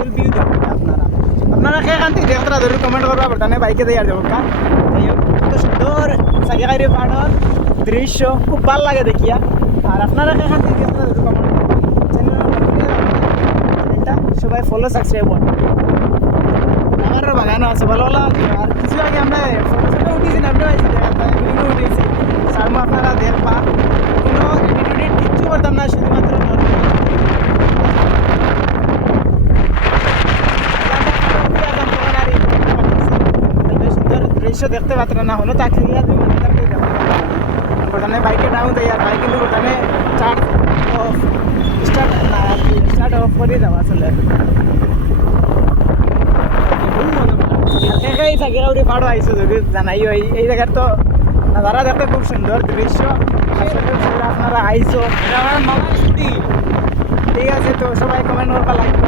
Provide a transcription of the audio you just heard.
ফুল view দেখবেন আপনারা আপনারা সেখান থেকে দেখতরা ধরে কমেন্ট করবা বটানে বাইকে দিয়ে আর যাবো কা এই কত সুন্দর সাগেকারি পাহাড়ের দৃশ্য খুব ভালো লাগে দেখিয়া আর আপনারা সেখান থেকে দেখতরা ধরে কমেন্ট করবা চ্যানেলটা সবাই ফলো সাবস্ক্রাইব করুন আমারও বাগানও আছে ভালো ভালো আর কিছু আগে আমরা ফটো ফটো উঠেছি না আমরা ভিডিও উঠেছি সারমো আপনারা দেখবা কোনো এডিট কিচ্ছু করতাম না শুধুমাত্র সুন্দর দৃশ্য দেখতে পাত্র না হলো তাকে বর্তমানে বাইকে ডাউন যাই আর বাইক কিন্তু বর্তমানে চার্জ অফ স্টার্ট না আর কি স্টার্ট অফ করে যাওয়া আসলে একাই থাকে ওটি পাড়ো আইসো যদি জানাই এই জায়গার তো নাজারা দেখতে খুব সুন্দর দৃশ্য আপনারা আইসো ঠিক আছে তো সবাই কমেন্ট করবা লাগবে